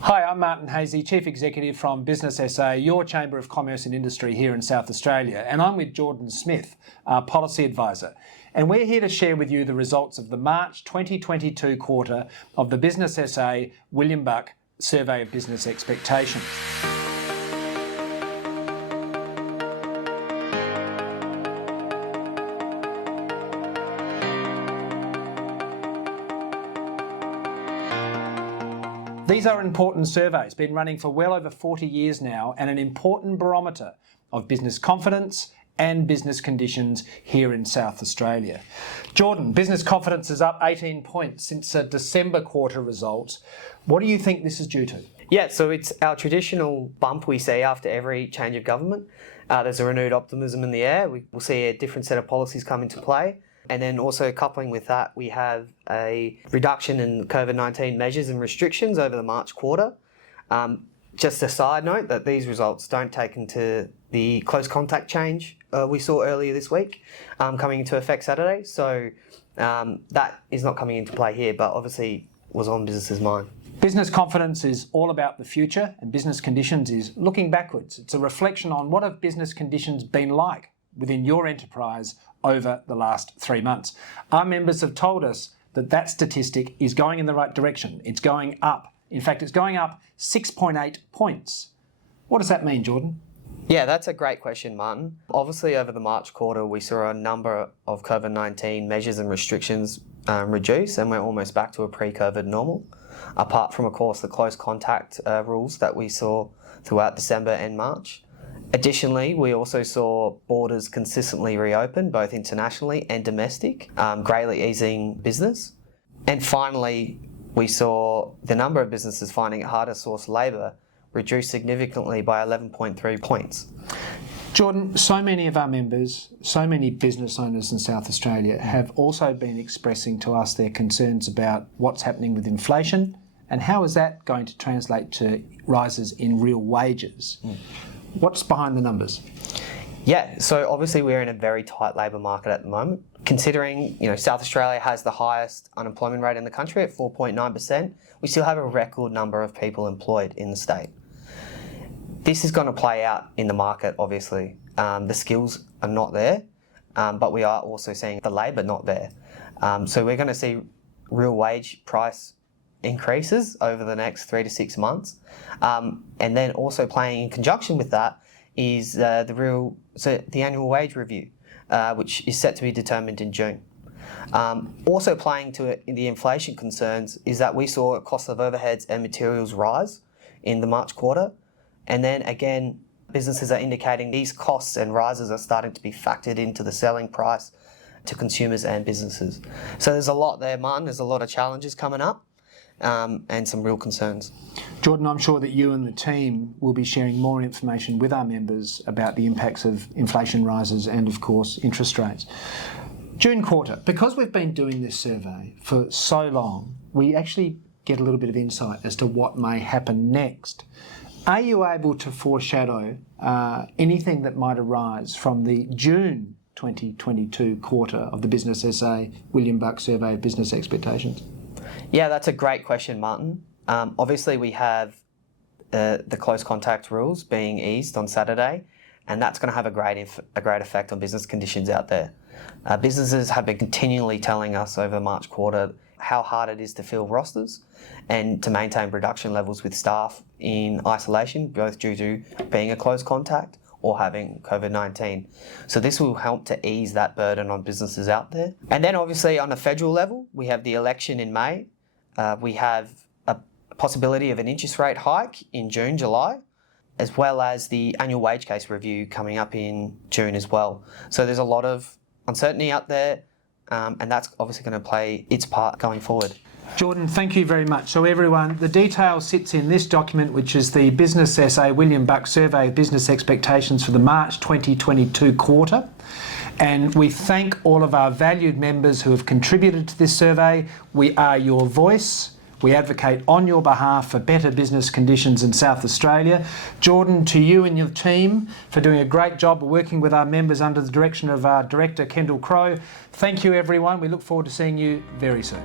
Hi, I'm Martin Haese, Chief Executive from Business SA, your Chamber of Commerce and Industry here in South Australia, and I'm with Jordan Smith, our Policy Advisor. And we're here to share with you the results of the March 2022 quarter of the Business SA William Buck Survey of Business Expectations. These are important surveys, been running for well over 40 years now, and an important barometer of business confidence and business conditions here in South Australia. Jordan, business confidence is up 18 points since a December quarter results. What do you think this is due to? Yeah, so it's our traditional bump we see after every change of government. There's a renewed optimism in the air. We'll see a different set of policies come into play. And then also coupling with that, we have a reduction in COVID-19 measures and restrictions over the March quarter. Just a side note that these results don't take into the close contact change we saw earlier this week coming into effect Saturday. So that is not coming into play here, but obviously was on business's mind. Business confidence is all about the future, and business conditions is looking backwards. It's a reflection on what have business conditions been like within your enterprise over the last 3 months. Our members have told us that that statistic is going in the right direction. It's going up. In fact, it's going up 6.8 points. What does that mean, Jordan? Yeah, that's a great question, Martin. Obviously, over the March quarter, we saw a number of COVID-19 measures and restrictions reduce, and we're almost back to a pre-COVID normal, apart from, of course, the close contact rules that we saw throughout December and March. Additionally, we also saw borders consistently reopen, both internationally and domestic, greatly easing business. And finally, we saw the number of businesses finding it harder to source labour reduce significantly by 11.3 points. Jordan, so many of our members, so many business owners in South Australia have also been expressing to us their concerns about what's happening with inflation and how is that going to translate to rises in real wages. What's behind the numbers? Yeah, so obviously we're in a very tight labour market at the moment. Considering, South Australia has the highest unemployment rate in the country at 4.9%, we still have a record number of people employed in the state. This is going to play out in the market, obviously. The skills are not there, but we are also seeing the labour not there. So we're going to see real wage price increases over the next 3 to 6 months. And then also playing in conjunction with that is the annual wage review, which is set to be determined in June. Also playing to it in the inflation concerns is that we saw cost of overheads and materials rise in the March quarter. And then again, businesses are indicating these costs and rises are starting to be factored into the selling price to consumers and businesses. So there's a lot there, Martin. There's a lot of challenges coming up. And some real concerns. Jordan, I'm sure that you and the team will be sharing more information with our members about the impacts of inflation rises and, of course, interest rates. June quarter, because we've been doing this survey for so long, we actually get a little bit of insight as to what may happen next. Are you able to foreshadow anything that might arise from the June 2022 quarter of the Business SA William Buck Survey of Business Expectations? Yeah, that's a great question, Martin. Obviously, we have the close contact rules being eased on Saturday, and that's going to have a great effect on business conditions out there. Businesses have been continually telling us over the March quarter how hard it is to fill rosters and to maintain production levels with staff in isolation, both due to being a close contact or having COVID-19. So this will help to ease that burden on businesses out there. And then obviously on a federal level, we have the election in May. We have a possibility of an interest rate hike in June, July, as well as the annual wage case review coming up in June as well. So there's a lot of uncertainty out there, and that's obviously going to play its part going forward. Jordan, thank you very much. So everyone, the detail sits in this document, which is the Business SA William Buck Survey of Business Expectations for the March 2022 quarter. And we thank all of our valued members who have contributed to this survey. We are your voice. We advocate on your behalf for better business conditions in South Australia. Jordan, to you and your team for doing a great job of working with our members under the direction of our Director, Kendall Crowe. Thank you, everyone. We look forward to seeing you very soon.